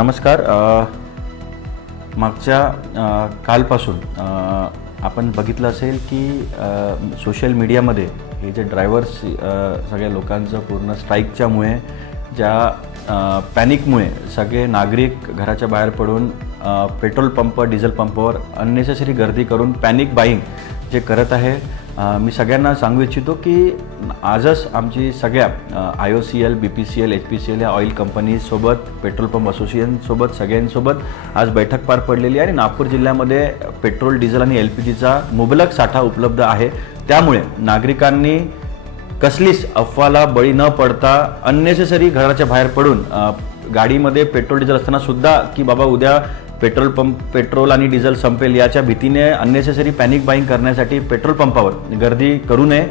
नमस्कार. मागच्या कालपासून आपण बघितलं असेल की सोशल मीडियामध्ये हे जे ड्रायव्हर्स सगळ्या लोकांचं पूर्ण स्ट्राईकच्यामुळे ज्या पॅनिकमुळे सगळे नागरिक घराच्या बाहेर पडून पेट्रोल पंप डिझेल पंपावर अननेसेसरी गर्दी करून पॅनिक बाईंग जे करत आहे, मी सगळ्यांना सांगू इच्छितो की आजच आमची सगळ्या IOCL, BPCL, HPCL या ऑइल कंपनीसोबत, पेट्रोल पंप असोसिएशनसोबत सगळ्यांसोबत आज बैठक पार पडलेली आहे आणि नागपूर जिल्ह्यामध्ये पेट्रोल, डिझेल आणि LPGचा मुबलक साठा उपलब्ध आहे. त्यामुळे नागरिकांनी कसलीच अफवाला बळी न पडता अननेसेसरी घराच्या बाहेर पडून गाडीमध्ये पेट्रोल डिझेल असताना सुद्धा की बाबा उद्या पेट्रोल आणि डिझेल संपेल याच्या भीतीने अननेसेसरी पॅनिक बाईंग करण्यासाठी पेट्रोल पंपावर गर्दी करू नये.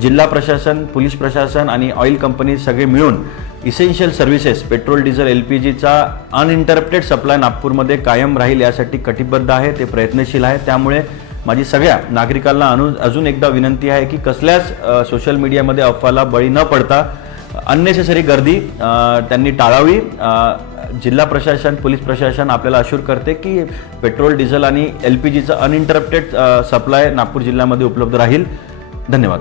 जिल्हा प्रशासन, पोलीस प्रशासन आणि ऑइल कंपनी सगळे मिळून इसेन्शियल सर्व्हिसेस पेट्रोल, डिझेल, LPGचा अनइंटरप्टेड सप्लाय नागपूरमध्ये कायम राहील यासाठी कटिबद्ध आहे, ते प्रयत्नशील आहे. त्यामुळे माझी सगळ्या नागरिकांना अजून एकदा विनंती आहे की कसल्याच सोशल मीडियामध्ये अफवाला बळी न पडता अननेसेसरी गर्दी त्यांनी टाळावी. जिल्हा प्रशासन, पोलीस प्रशासन आपल्याला अश्युर करते की पेट्रोल, डिझेल आणि LPGचा अनइंटरप्टेड सप्लाय नागपूर जिल्ह्यामध्ये उपलब्ध राहील. धन्यवाद.